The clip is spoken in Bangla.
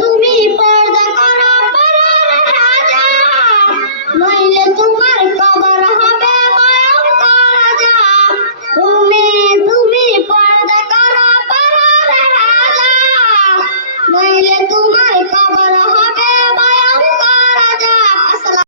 তুমি পর্দা করো পরার হেজাব, নইলে তোমার কবর হবে ভয়ঙ্কর আযাব। তুমি পর্দা করো পরার হেজাব, নইলে তোমার কবর